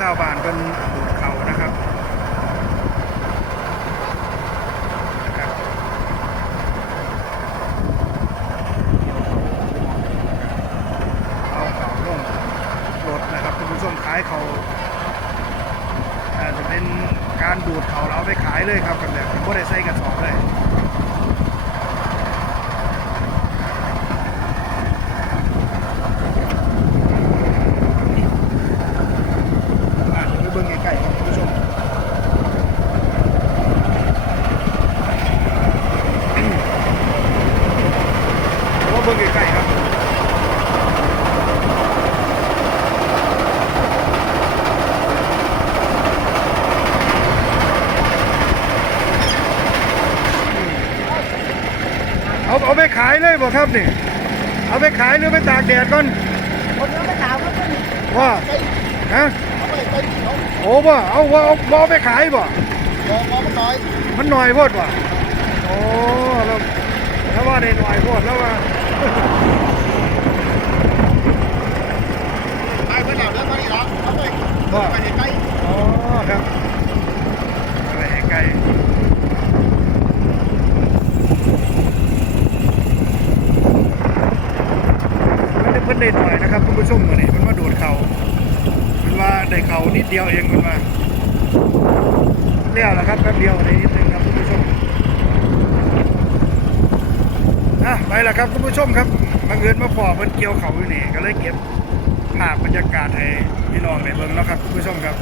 ชาวบ้านเป็นดูดเขานะครับเอาเขาลงรถนะครับคุณผู้ชมขายเขาอาจจะเป็นการดูดเขาเอาไปขายเลยครับกันแบบไม่ได้ใส่กระสอบเลย อ่าเดี๋ยวไปเบิ่งใกล้ๆครับคุณผู้ชม เดี๋ยวมาเบิ่งใกล้ๆครับเอาเอาไปขายเลยบ่ครับนี่เอาไปขายหรือไปตากแดดก่อนคนนั้นไม่ถามว่าเป็นว่าไปฮะเอาไปไปเขาโอ้บ่เอาว่าเอาบ่เอาไปขายบ่มองมองมันน้อยมันหน่อยโพดว่ะโอ้แล้วแล้วว่าได้หน่อยโพดแล้วว่า ไปเพื่อนเราเรื่องนี้เนาะเอาไปว่าไปใกล้อ๋อครับอะไรไกลมันได้เพิ่นได้หน่อยนะครับคุณผู้ชมวันนี้มันมาโดดเขามันว่าได้เขานิดเดียวเองมันมาเลี้ยวแล้วครับแป๊บเดียวในนิดนึงครับคุณผู้ชมอะ ไปแล้วครับคุณผู้ชมครับบังเอิญมาพอเพิ่นเกี่ยวเขาอยู่นี่ก็เลยเก็บภาพบรรยากาศให้พี่น้องได้เบิ่งแล้วครับคุณผู้ชมครับ